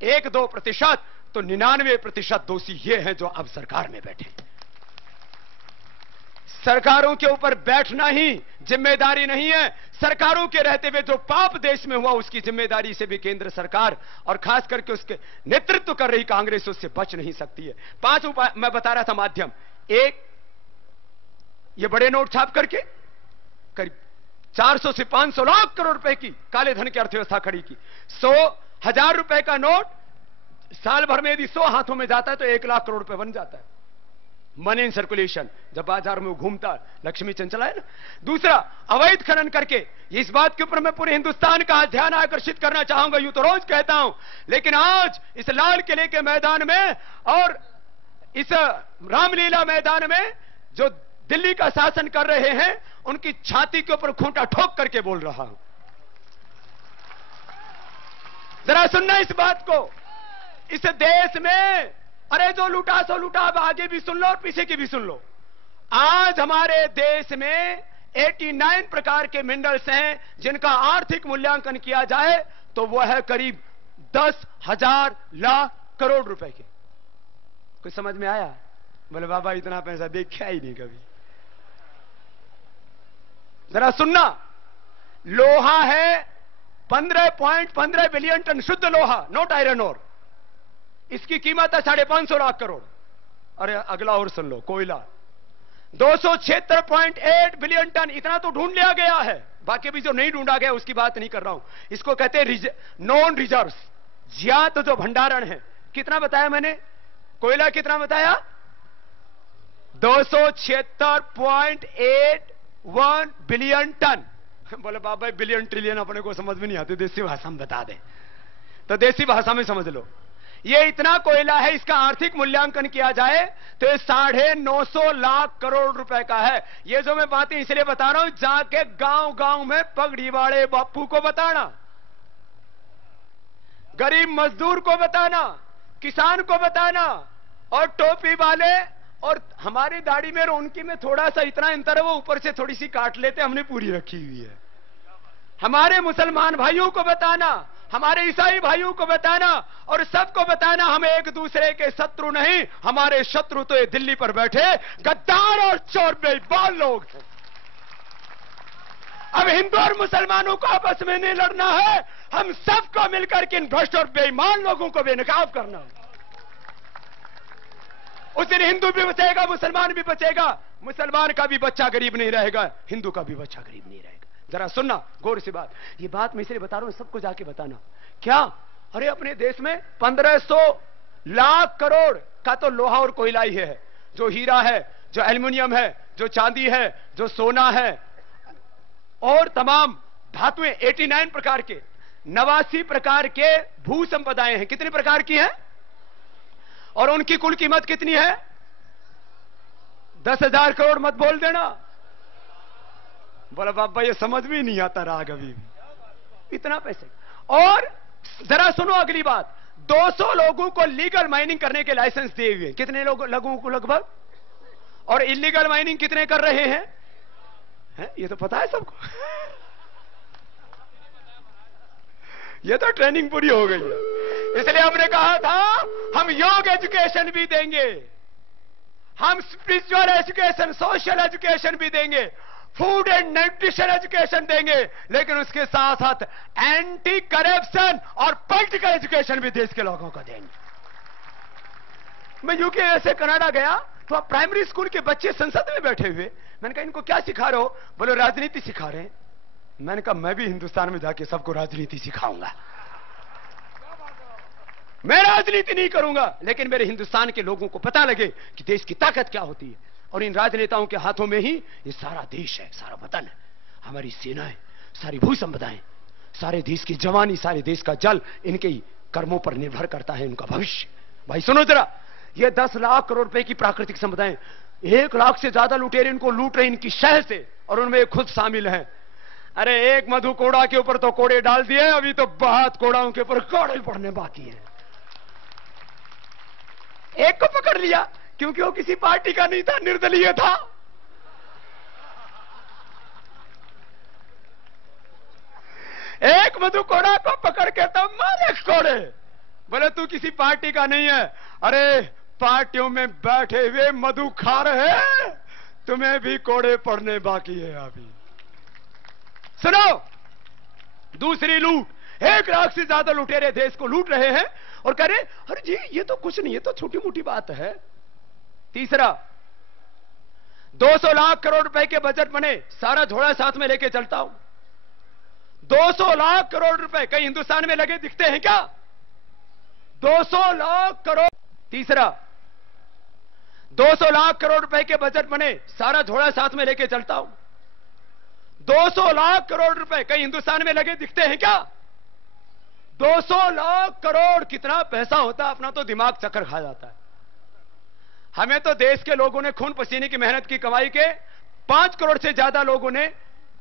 1-2%, तो 99% दोषी ये हैं जो अब सरकार में बैठे। सरकारों के ऊपर बैठना ही जिम्मेदारी नहीं है, सरकारों के रहते हुए जो पाप देश में हुआ उसकी जिम्मेदारी से भी केंद्र सरकार और खास करके उसके नेतृत्व कर रही कांग्रेस उससे बच नहीं सकती है। 5 उपाय मैं बता रहा था माध्यम। एक, ये बड़े नोट छाप करके करीब 400 से 500 लाख करोड़ रुपए की काले धन की अर्थव्यवस्था खड़ी की। 100,000 रुपए का नोट साल भर में यदि 100 हाथों में जाता है तो 1 लाख करोड़ रुपए बन जाता है। मनी इन सर्कुलेशन, जब बाजार में घूमता लक्ष्मी चंचला है ना। दूसरा, अवैध खनन करके, इस बात के ऊपर मैं पूरे हिंदुस्तान का ध्यान आकर्षित करना चाहूंगा। यूं तो रोज कहता हूं, लेकिन आज इस लाल किले के मैदान में और इस रामलीला मैदान में जो दिल्ली का शासन कर रहे हैं उनकी छाती के ऊपर खूंटा ठोक करके बोल रहा हूं। जरा सुनना इस बात को। इस देश में अरे जो लूटा सो लूटा, अब आगे भी सुन लो और पीछे की भी सुन लो। आज हमारे देश में 89 प्रकार के मिनरल्स हैं जिनका आर्थिक मूल्यांकन किया जाए तो वह है करीब 10,000 लाख करोड़ रुपए के। कुछ समझ में आया? बोले बाबा इतना पैसा देखा ही नहीं कभी। जरा सुनना, लोहा है 15.15 बिलियन टन शुद्ध लोहा, नोट आयरन ओर। इसकी कीमत है 550 लाख करोड़। अरे अगला और सुन लो, कोयला 276.8 बिलियन टन, इतना तो ढूंढ लिया गया है, बाकी भी जो नहीं ढूंढा गया उसकी बात नहीं कर रहा हूं। इसको कहते हैं नॉन रिजर्व्स, ज्ञात जो भंडारण है। कितना बताया मैंने? कोयला कितना बताया? 276.81 बिलियन टन। बोले बाबा बिलियन ट्रिलियन अपने को समझ में नहीं आते, देसी भाषा में बता दे तो देसी भाषा में समझ लो। ये इतना कोयला है, इसका आर्थिक मूल्यांकन किया जाए तो ये 950 लाख करोड़ रुपए का है। ये जो मैं बातें इसलिए बता रहा हूं, जाके गांव गांव में पगड़ी वाले बापू को बताना, गरीब मजदूर को बताना, किसान को बताना, और टोपी वाले और हमारी दाढ़ी में और उनकी में थोड़ा सा इतना अंतर है, वो ऊपर से थोड़ी सी काट लेते, हमने पूरी रखी हुई है। हमारे मुसलमान भाइयों को बताना, हमारे ईसाई भाइयों को बताना और सबको बताना हम एक दूसरे के शत्रु नहीं, हमारे शत्रु तो ये दिल्ली पर बैठे गद्दार और चोर बेईमान लोग हैं। अब हिंदू और मुसलमानों को आपस में नहीं लड़ना है, हम सबको मिलकर के इन भ्रष्ट और बेईमान लोगों को बेनकाब करना है। उस दिन हिंदू भी बचेगा, मुसलमान भी बचेगा। मुसलमान का भी बच्चा गरीब नहीं रहेगा, हिंदू का भी बच्चा गरीब नहीं रहेगा। जरा सुनना गौर से बात। ये बात मैं इसलिए बता रहा हूं, सबको जाके बताना। क्या? अरे अपने देश में 1500 लाख करोड़ का तो लोहा और कोयला ही है, जो हीरा है, जो एल्युमिनियम है, जो चांदी है, जो सोना है और तमाम धातुएं 89 प्रकार के, 89 प्रकार के भू संपदाएं हैं। कितने प्रकार की हैं? और उनकी कुल कीमत कितनी है? 10,000 करोड़। मत बोल देना। बोला बाबा ये समझ में नहीं आता राग अभी भी इतना पैसे। और जरा सुनो अगली बात, 200 लोगों को लीगल माइनिंग करने के लाइसेंस दिए हुए। कितने लोगों को लगभग? और इलीगल माइनिंग कितने कर रहे हैं? ये तो पता है सबको। ये तो ट्रेनिंग पूरी हो गई है। इसलिए हमने कहा था हम योग एजुकेशन भी देंगे, हम स्पिरिचुअल एजुकेशन, सोशल एजुकेशन भी देंगे, फूड एंड न्यूट्रिशन एजुकेशन देंगे, लेकिन उसके साथ साथ एंटी करप्शन और पॉलिटिकल एजुकेशन भी देश के लोगों को देंगे। मैं यूके से कनाडा गया तो अब प्राइमरी स्कूल के बच्चे संसद में बैठे हुए, मैंने कहा इनको क्या सिखा रहे हो? बोले राजनीति सिखा रहे हैं। मैंने कहा मैं भी हिंदुस्तान में जाके सबको राजनीति सिखाऊंगा। मैं राजनीति नहीं करूंगा, लेकिन मेरे हिंदुस्तान के लोगों को पता लगे कि देश की ताकत क्या होती है। और इन राजनेताओं के हाथों में ही ये सारा देश है, सारा वतन है, हमारी सेनाएं, सारी भू संपदाएं, सारे देश की जवानी, सारे देश का जल इनके ही कर्मों पर निर्भर करता है, उनका भविष्य। भाई सुनो जरा, ये 10 लाख करोड़ रुपए की प्राकृतिक संपदाएं, 1 लाख से ज्यादा लुटेरे इनको लूट रहे इनकी शहर से, और उनमें खुद शामिल हैं। अरे एक मधु कोड़ा के ऊपर तो कोड़े डाल दिए, अभी तो बहुत कोड़ाओं के ऊपर कोड़े पड़ने बाकी है। एक को पकड़ लिया क्योंकि वो किसी पार्टी का नहीं था, निर्दलीय था। एक मधु कोड़ा को पकड़ के तो मारे कोड़े, बोले तू किसी पार्टी का नहीं है। अरे पार्टियों में बैठे हुए मधु खा रहे, तुम्हें भी कोड़े पड़ने बाकी है अभी। सुनो, दूसरी लूट, 1 लाख से ज्यादा लुटेरे देश को लूट रहे हैं और कह रहे अरे जी ये तो कुछ नहीं, ये तो छोटी मोटी बात है। तीसरा, 200 लाख करोड़ रुपए के बजट बने, सारा झोला साथ में लेके चलता हूं। 200 लाख करोड़ रुपए कहीं हिंदुस्तान में लगे दिखते हैं क्या? 200 लाख करोड़। तीसरा, 200 लाख करोड़ रुपए के बजट बने, सारा झोला साथ में लेके चलता हूं। 200 लाख करोड़ रुपए कहीं हिंदुस्तान में लगे दिखते हैं क्या? 200 लाख करोड़ कितना पैसा होता है, अपना तो दिमाग चक्कर खा जाता है। हमें तो देश के लोगों ने खून पसीने की मेहनत की कमाई के 5 करोड़ से ज्यादा लोगों ने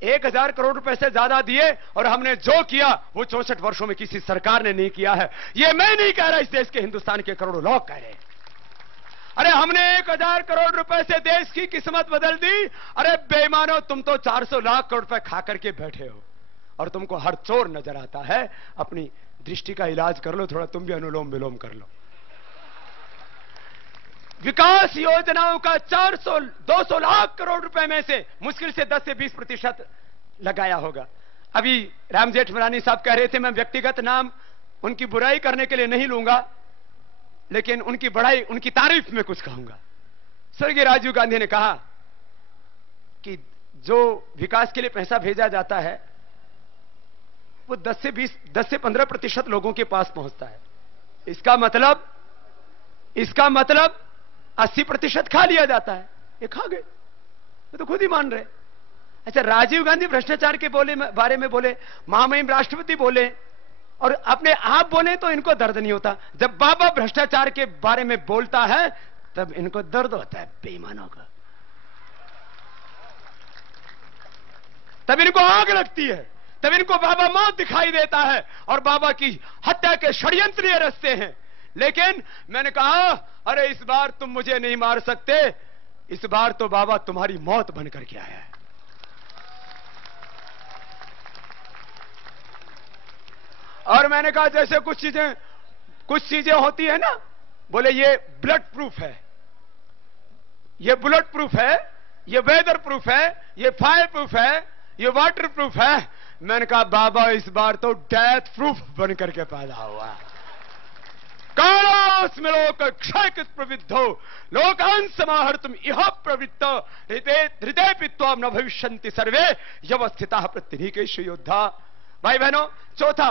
1000 करोड़ रुपए से ज्यादा दिए और हमने जो किया वो 64 वर्षों में किसी सरकार ने नहीं किया है। ये मैं नहीं कह रहा, इस देश के हिंदुस्तान के करोड़ों लोग कह रहे हैं। अरे हमने 1000 करोड़ रुपए से देश की किस्मत बदल दी। अरे बेईमानो, तुम तो 400 लाख करोड़ रुपए खा करके बैठे हो और तुमको हर चोर नजर आता है। अपनी दृष्टि का इलाज कर लो, थोड़ा तुम भी अनुलोम विलोम कर लो। विकास योजनाओं का 200 लाख करोड़ रुपए में से मुश्किल से 10 से 20% लगाया होगा। अभी राम जेठमलानी साहब कह रहे थे, मैं व्यक्तिगत नाम उनकी बुराई करने के लिए नहीं लूंगा, लेकिन उनकी बड़ाई, उनकी तारीफ में कुछ कहूंगा। स्वर्गीय राजीव गांधी ने कहा कि जो विकास के लिए पैसा भेजा जाता है वो 10 से 15% लोगों के पास पहुंचता है। इसका मतलब 80% खा लिया जाता है। ये खा गए, वो तो खुद ही मान रहे। अच्छा, राजीव गांधी भ्रष्टाचार के बारे में बोले, महामहिम राष्ट्रपति बोले और अपने आप बोले तो इनको दर्द नहीं होता। जब बाबा भ्रष्टाचार के बारे में बोलता है तब इनको दर्द होता है, बेईमानों का। तब इनको आग लगती है, तब इनको बाबा मौत दिखाई देता है और बाबा की हत्या के षड्यंत्र ये रचते हैं। लेकिन मैंने कहा अरे इस बार तुम मुझे नहीं मार सकते, इस बार तो बाबा तुम्हारी मौत बनकर के आया है। और मैंने कहा जैसे कुछ चीजें होती है ना, बोले ये ब्लड प्रूफ है, ये बुलेट प्रूफ है, ये वेदर प्रूफ है, ये फायर प्रूफ है, ये वाटर प्रूफ है। मैंने कहा बाबा इस बार तो डेथ प्रूफ बनकर के पैदा हुआ। कालोस्मि लोक क्षयकृत प्रविद्धो लोकान् समाहर्तुम इह प्रवृत्त हृदय पित्वा न भविष्यन्ति सर्वे यवस्थिताः प्रत्यनीकेषु योद्धा। भाई बहनों, चौथा,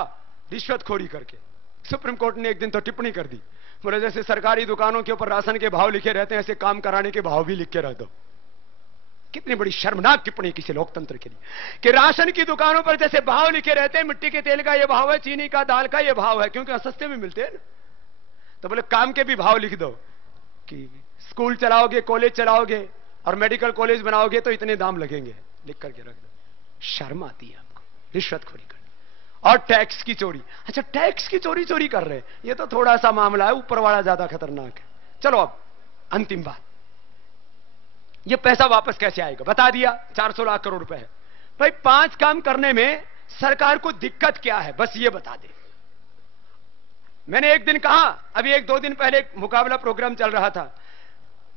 रिश्वतखोरी करके सुप्रीम कोर्ट ने एक दिन तो टिप्पणी कर दी, बोले जैसे सरकारी दुकानों के ऊपर राशन के भाव लिखे रहते हैं ऐसे काम कराने के भाव भी लिख के रह दो। कितनी बड़ी शर्मनाक टिप्पणी किसी लोकतंत्र के लिए कि राशन की दुकानों पर जैसे भाव लिखे रहते हैं, मिट्टी के तेल का ये भाव है, चीनी का, दाल का ये भाव है, क्योंकि सस्ते में मिलते हैं ना। तो बोले काम के भी भाव लिख दो कि स्कूल चलाओगे, कॉलेज चलाओगे और मेडिकल कॉलेज बनाओगे तो इतने दाम लगेंगे, लिख करके रख दो। शर्म आती है आपको रिश्वतखोरी कर। और टैक्स की चोरी। अच्छा, टैक्स की चोरी कर रहे हैं, ये तो थोड़ा सा मामला है, ऊपर वाला ज्यादा खतरनाक है। चलो अब अंतिम बात, ये पैसा वापस कैसे आएगा? बता दिया 400 लाख करोड़ रुपए है। भाई 5 काम करने में सरकार को दिक्कत क्या है, बस ये बता दे। मैंने एक दिन कहा, अभी 1-2 दिन पहले एक मुकाबला प्रोग्राम चल रहा था,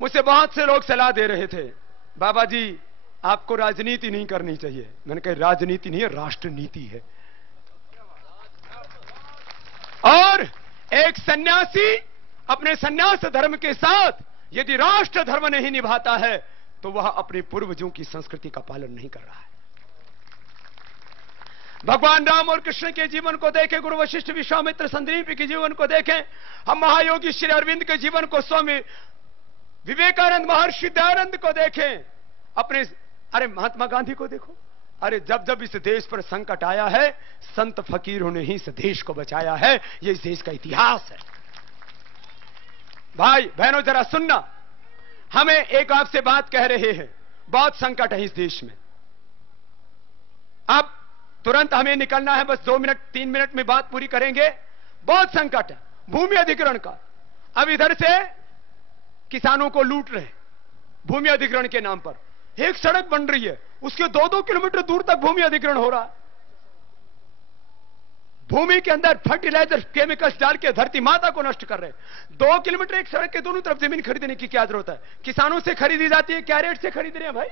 मुझसे बहुत से लोग सलाह दे रहे थे, बाबा जी आपको राजनीति नहीं करनी चाहिए। मैंने कहा राजनीति नहीं है, राष्ट्रनीति है। और एक सन्यासी अपने सन्यास धर्म के साथ यदि राष्ट्र धर्म नहीं निभाता है तो वह अपने पूर्वजों की संस्कृति का पालन नहीं कर रहा है। भगवान राम और कृष्ण के जीवन को देखें, गुरु वशिष्ठ, विश्वामित्र, संदीप के जीवन को देखें, हम महायोगी श्री अरविंद के जीवन को, स्वामी विवेकानंद, महर्षि दयानंद को देखें, अपने अरे महात्मा गांधी को देखो। अरे जब जब इस देश पर संकट आया है, संत फकीरों ने ही इस देश को बचाया है। ये इस देश का इतिहास है। भाई बहनों जरा सुनना, हमें एक आपसे बात कह रहे हैं, बहुत संकट है इस देश में। अब तुरंत हमें निकलना है, बस 2 मिनट 3 मिनट में बात पूरी करेंगे। बहुत संकट है भूमि अधिग्रहण का। अब इधर से किसानों को लूट रहे भूमि अधिग्रहण के नाम पर। एक सड़क बन रही है, उसके 2-2 किलोमीटर दूर तक भूमि अधिग्रहण हो रहा है। भूमि के अंदर फर्टिलाइजर केमिकल्स डाल के धरती माता को नष्ट कर रहे हैं। 2 किलोमीटर एक सड़क के दोनों तरफ जमीन खरीदने की क्या जरूरत है? किसानों से खरीदी जाती है, क्या रेट से खरीद रहे हैं भाई?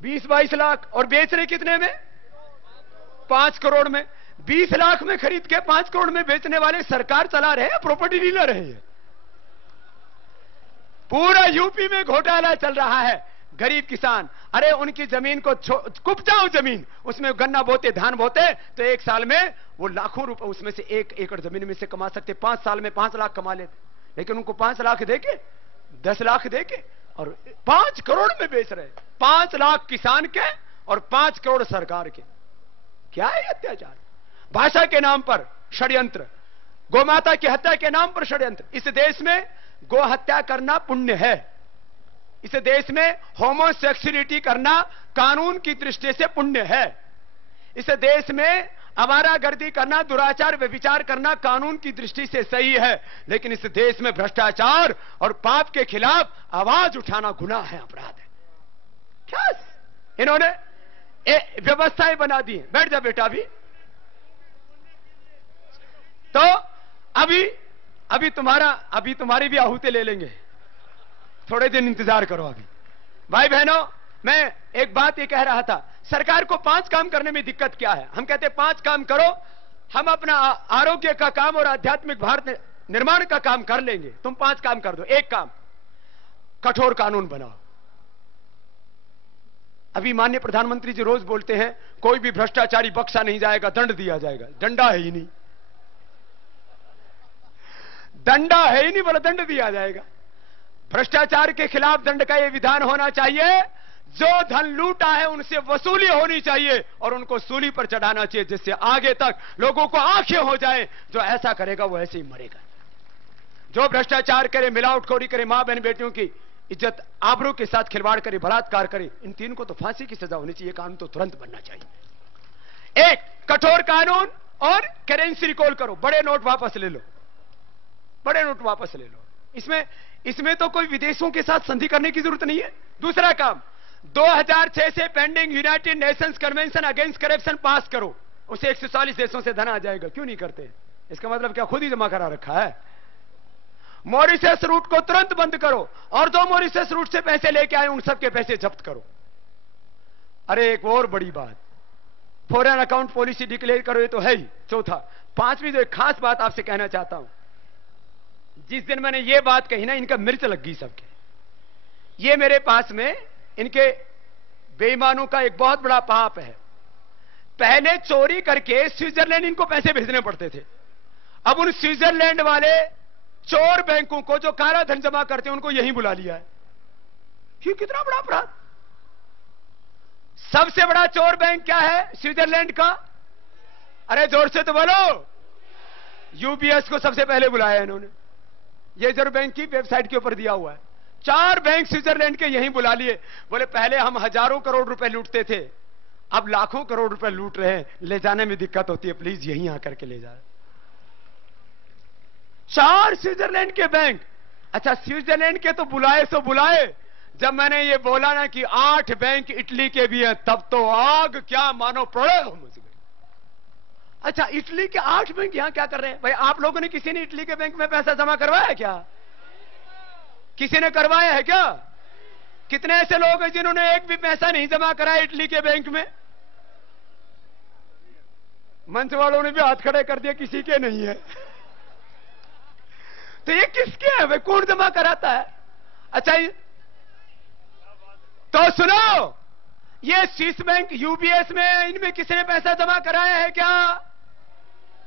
20-22 लाख, और बेच रहे कितने में? 5 करोड़ में। 20 लाख में खरीद के 5 करोड़ में बेचने वाले सरकार चला रहे हैं, प्रॉपर्टी डीलर है ये। पूरा यूपी में घोटाला चल रहा है। गरीब किसान, अरे उनकी जमीन को कुपजाऊ जमीन, उसमें गन्ना बोते, धान बोते, तो एक साल में वो लाखों रुपए उसमें से 1 एकड़ जमीन में से कमा सकते। 5 साल में 5 लाख कमा लेते, लेकिन उनको 5 लाख देके, 10 लाख देके और 5 करोड़ में बेच रहे। 5 लाख किसान के और 5 करोड़ सरकार के। क्या है अत्याचार? भाषा के नाम पर षड्यंत्र, गोमाता की हत्या के नाम पर षड्यंत्र। इस देश में गो हत्या करना पुण्य है। इस देश में होमोसेक्सुअलिटी करना कानून की दृष्टि से पुण्य है। इस देश में आवारागर्दी करना, दुराचार, व्यभिचार करना कानून की दृष्टि से सही है। लेकिन इस देश में भ्रष्टाचार और पाप के खिलाफ आवाज उठाना गुनाह है, अपराध है। क्या इन्होंने व्यवस्थाएं बना दी हैं? बैठ जा बेटा। तो अभी तुम्हारी भी आहुति ले लेंगे, थोड़े दिन इंतजार करो। अभी भाई बहनों, मैं एक बात ये कह रहा था, सरकार को 5 काम करने में दिक्कत क्या है? हम कहते हैं 5 काम करो, हम अपना आरोग्य का काम और आध्यात्मिक भारत निर्माण का काम कर लेंगे। तुम 5 काम कर दो। 1 काम, कठोर कानून बनाओ। अभी माननीय प्रधानमंत्री जी रोज बोलते हैं कोई भी भ्रष्टाचारी बख्शा नहीं जाएगा, दंड दिया जाएगा। डंडा है ही नहीं, दंडा है ही नहीं, बोला दंड दिया जाएगा। भ्रष्टाचार के खिलाफ दंड का यह विधान होना चाहिए, जो धन लूटा है उनसे वसूली होनी चाहिए और उनको सूली पर चढ़ाना चाहिए, जिससे आगे तक लोगों को आंखें हो जाए। जो ऐसा करेगा वो ऐसे ही मरेगा। जो भ्रष्टाचार करे, मिलावटखोरी करे, मां बहन बेटियों की इज्जत आबरू के साथ खिलवाड़ करे, बलात्कार करे, इन 3 को तो फांसी की सजा होनी चाहिए। कानून तो तुरंत बनना चाहिए। 1, कठोर कानून और करेंसी रिकॉल करो। बड़े नोट वापस ले लो, बड़े नोट वापस ले लो। इसमें तो कोई विदेशों के साथ संधि करने की जरूरत नहीं है। दूसरा काम, 2006 से pending United Nations convention against corruption pass करो। उसे 140 देशों से धन आ जाएगा। क्यों नहीं करते? इसका मतलब क्या खुद ही जमा करा रखा है? मॉरिशस रूट को तुरंत बंद करो और जो मॉरिशस रूट से पैसे लेके आए उन सबके पैसे जब्त करो। अरे एक और बड़ी बात, फॉरेन अकाउंट पॉलिसी डिक्लेयर करो, ये तो है ही। चौथा, 5वीं जो एक खास बात आपसे कहना चाहता हूं, जिस दिन मैंने ये बात कही ना, इनका मिर्च लग गई सबके। ये मेरे पास में इनके बेईमानों का एक बहुत बड़ा पाप है। पहले चोरी करके स्विट्जरलैंड इनको पैसे भेजने पड़ते थे। अब उन स्विट्जरलैंड वाले चोर बैंकों को जो काला धन जमा करते हैं उनको यहीं बुला लिया है। ये कितना बड़ा अपराध! सबसे बड़ा चोर बैंक क्या है स्विट्जरलैंड का? अरे जोर से तो बोलो। यूबीएस को सबसे पहले बुलाया इन्होंने। ये रिजर्व बैंक की वेबसाइट के ऊपर दिया हुआ है। 4 बैंक स्विट्जरलैंड के यहीं बुला लिए। बोले पहले हम हजारों करोड़ रुपए लूटते थे, अब लाखों करोड़ रुपए लूट रहे हैं, ले जाने में दिक्कत होती है, प्लीज यहीं आकर के ले जाए। 4 स्विट्जरलैंड के बैंक। अच्छा, स्विट्जरलैंड के तो बुलाए सो बुलाए, जब मैंने ये बोला ना कि 8 बैंक इटली के भी हैं, तब तो आग क्या मानो प्रलय हो मुझे। अच्छा, इटली के 8 बैंक यहां क्या कर रहे हैं? भाई आप लोगों ने किसी ने इटली के बैंक में पैसा जमा करवाया है क्या? किसी ने करवाया है क्या? कितने ऐसे लोग हैं जिन्होंने एक भी पैसा नहीं जमा कराया इटली के बैंक में? मंच वालों ने भी हाथ खड़े कर दिया, किसी के नहीं है। तो ये किसके है भाई? कौन जमा कराता है? अच्छा, तो सुनो, ये स्विस बैंक, यूबीएस में, इनमें किसी ने पैसा जमा कराया है क्या?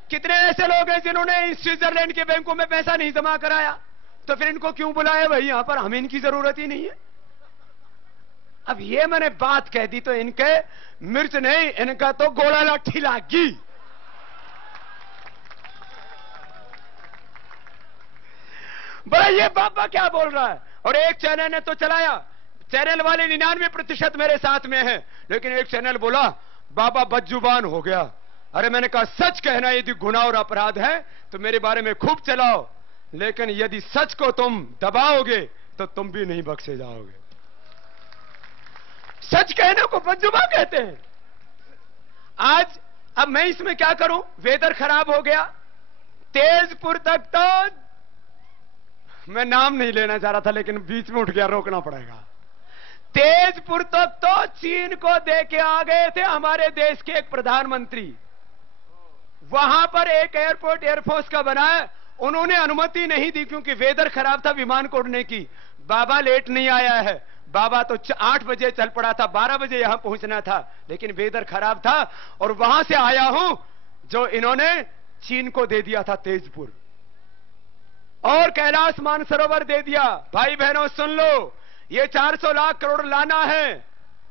कितने ऐसे लोग हैं जिन्होंने स्विट्जरलैंड के बैंकों में पैसा नहीं जमा कराया? तो फिर इनको क्यों बुलाया भाई यहां पर? हमें इनकी जरूरत ही नहीं है। अब ये मैंने बात कह दी तो इनके मिर्च नहीं, इनका तो गोला लाठी लागी। बड़ा ये बाबा क्या बोल रहा है? और एक चैनल ने तो चलाया, चैनल वाले 99% मेरे साथ में हैं, लेकिन एक चैनल बोला बाबा बदजुबान हो गया। अरे मैंने कहा सच कहना यदि गुनाह और अपराध है तो मेरे बारे में खूब चलाओ, लेकिन यदि सच को तुम दबाओगे तो तुम भी नहीं बख्शे जाओगे। सच कहने को बदजुबान कहते हैं। आज अब मैं इसमें क्या करूं? वेदर खराब हो गया। तेजपुर तक तो मैं नाम नहीं लेना चाह रहा था, लेकिन बीच में उठ गया, रोकना पड़ेगा। तेजपुर तक तो चीन को दे के आ गए थे हमारे देश के एक प्रधानमंत्री। वहां पर एक एयरपोर्ट एयरफोर्स का बना है, उन्होंने अनुमति नहीं दी क्योंकि वेदर खराब था विमान को उड़ने की। बाबा लेट नहीं आया है, बाबा तो 8 बजे चल पड़ा था, 12 बजे यहां पहुंचना था, लेकिन वेदर खराब था और वहां से आया हूं जो इन्होंने चीन को दे दिया था तेजपुर, और कैलाश मानसरोवर दे दिया। भाई बहनों सुन लो, ये 400 लाख करोड़ लाना है,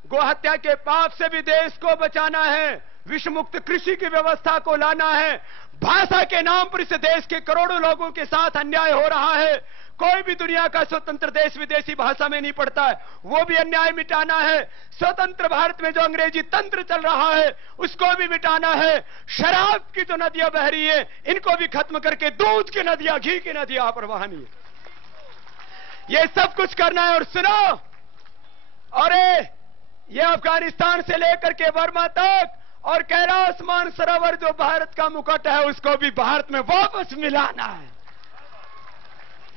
गोहत्या के पाप से भी देश को बचाना है, विश्व मुक्त कृषि की व्यवस्था को लाना है। भाषा के नाम पर इस देश के करोड़ों लोगों के साथ अन्याय हो रहा है। कोई भी दुनिया का स्वतंत्र देश विदेशी भाषा में नहीं पढ़ता है, वो भी अन्याय मिटाना है। स्वतंत्र भारत में जो अंग्रेजी तंत्र चल रहा है उसको भी मिटाना है। शराब की जो नदियां बह रही है इनको भी खत्म करके दूध की नदियां, घी की नदियां पर बहानी है। ये सब कुछ करना है। और सुनो, अरे ये अफगानिस्तान से लेकर के बर्मा तक और कैलाश मानसरोवर जो भारत का मुकुट है उसको भी भारत में वापस मिलाना है।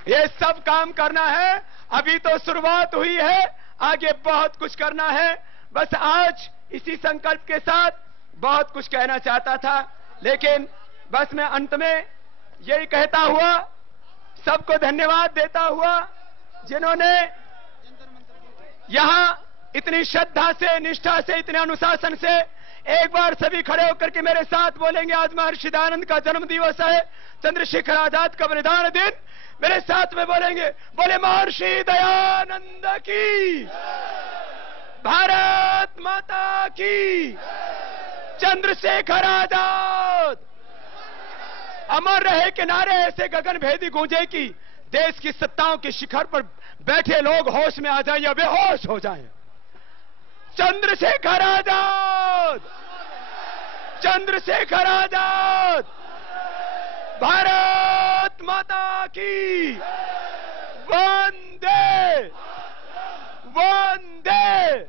ये सब काम करना है। अभी तो शुरुआत हुई है, आगे बहुत कुछ करना है। बस आज इसी संकल्प के साथ बहुत कुछ कहना चाहता था, लेकिन बस मैं अंत में यही कहता हुआ, सबको धन्यवाद देता हुआ जिन्होंने यहां इतनी श्रद्धा से, निष्ठा से, इतने अनुशासन से, एक बार सभी खड़े होकर के मेरे साथ बोलेंगे, आज महर्षि दयानंद का जन्म दिवस है, चंद्रशेखर आजाद का बलिदान दिन। मेरे साथ में बोलेंगे, बोले महर्षि दयानंद की, भारत माता की, चंद्रशेखर आजाद अमर रहे के नारे ऐसे गगन भेदी गूंजे कि देश की सत्ताओं के शिखर पर बैठे लोग होश में आ जाएं या बेहोश हो जाएं। चंद्रशेखर आजाद, चंद्रशेखर आजाद, भारत माता की, वंदे वंदे।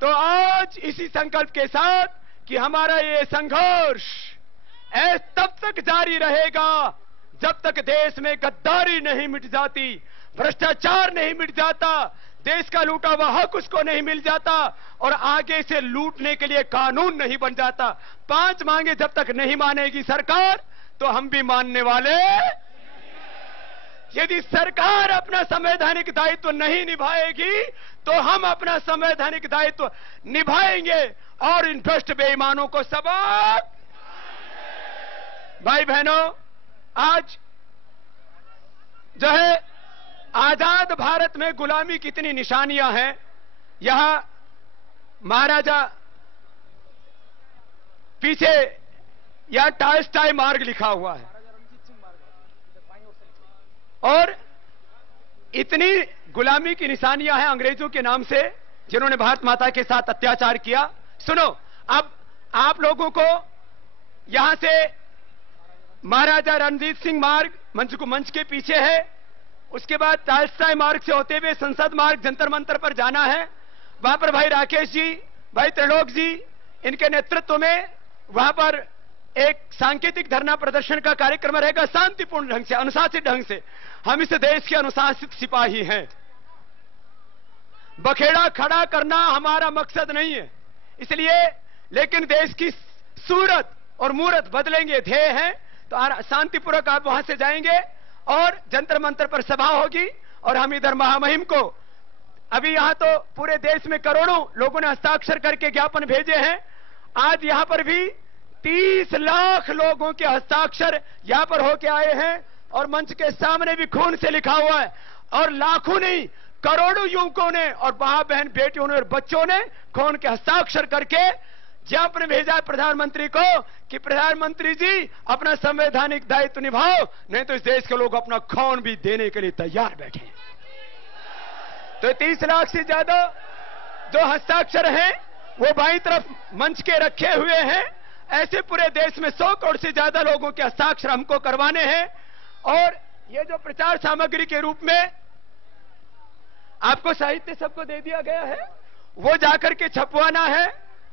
तो आज इसी संकल्प के साथ कि हमारा ये संघर्ष तब तक जारी रहेगा जब तक देश में गद्दारी नहीं मिट जाती, भ्रष्टाचार नहीं मिट जाता, देश का लूटा हुआ हक उसको नहीं मिल जाता और आगे से लूटने के लिए कानून नहीं बन जाता। 5 मांगे जब तक नहीं मानेगी सरकार तो हम भी मानने वाले। यदि सरकार अपना संवैधानिक दायित्व नहीं निभाएगी तो हम अपना संवैधानिक दायित्व निभाएंगे और इन भ्रष्ट बेईमानों को सबक। भाई बहनों, आज जो है आजाद भारत में गुलामी की कितनी निशानियां हैं। यहां महाराजा पीछे यहां टालस्टॉय मार्ग लिखा हुआ है और इतनी गुलामी की निशानियां हैं अंग्रेजों के नाम से जिन्होंने भारत माता के साथ अत्याचार किया। सुनो, अब आप लोगों को यहां से महाराजा रणजीत सिंह मार्ग मंच के पीछे है, उसके बाद टालस्टॉय मार्ग से होते हुए संसद मार्ग जंतर मंतर पर जाना है। वहां पर भाई राकेश जी, भाई त्रिलोक जी, इनके नेतृत्व में वहां पर एक सांकेतिक धरना प्रदर्शन का कार्यक्रम रहेगा, शांतिपूर्ण ढंग से, अनुशासित ढंग से। हम इस देश के अनुशासित सिपाही हैं। बखेड़ा खड़ा करना हमारा मकसद नहीं है, इसलिए लेकिन देश की सूरत और मूरत बदलेंगे ध्येय है। तो शांतिपूर्वक आप वहां से जाएंगे और जंतर मंतर पर सभा होगी और हम इधर महामहिम को, अभी यहां तो पूरे देश में करोड़ों लोगों ने हस्ताक्षर करके ज्ञापन भेजे हैं। आज यहां पर भी 30 लाख लोगों के हस्ताक्षर यहां पर होके आए हैं और मंच के सामने भी खून से लिखा हुआ है और लाखों नहीं करोड़ों युवकों ने और मां बहन बेटियों ने और बच्चों ने खून के हस्ताक्षर करके ज्ञापन भेजा है प्रधानमंत्री को कि प्रधानमंत्री जी अपना संवैधानिक दायित्व निभाओ, नहीं तो इस देश के लोग अपना खून भी देने के लिए तैयार बैठे। तो 30 लाख से ज्यादा जो हस्ताक्षर हैं वो बाईं तरफ मंच के रखे हुए हैं। ऐसे पूरे देश में 100 करोड़ से ज्यादा लोगों के हस्ताक्षर हमको करवाने हैं और ये जो प्रचार सामग्री के रूप में आपको साहित्य सबको दे दिया गया है वो जाकर के छपवाना है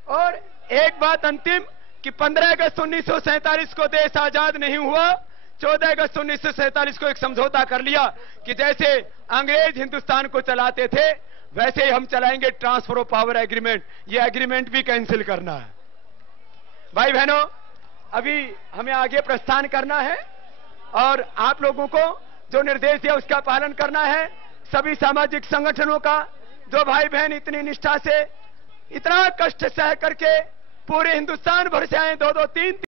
और एक बात अंतिम कि 15 अगस्त 1947 को देश आजाद नहीं हुआ, 14 अगस्त 1947 को एक समझौता कर लिया कि जैसे अंग्रेज हिंदुस्तान को चलाते थे वैसे ही हम चलाएंगे ट्रांसफर ऑफ पावर एग्रीमेंट। ये एग्रीमेंट भी कैंसिल करना है। भाई बहनों, अभी हमें आगे प्रस्थान करना है और आप लोगों को जो निर्देश दिया उसका पालन करना है। सभी सामाजिक संगठनों का, जो भाई बहन इतनी निष्ठा से, इतना कष्ट सह करके पूरे हिंदुस्तान भर से आए, 2-2, 3-3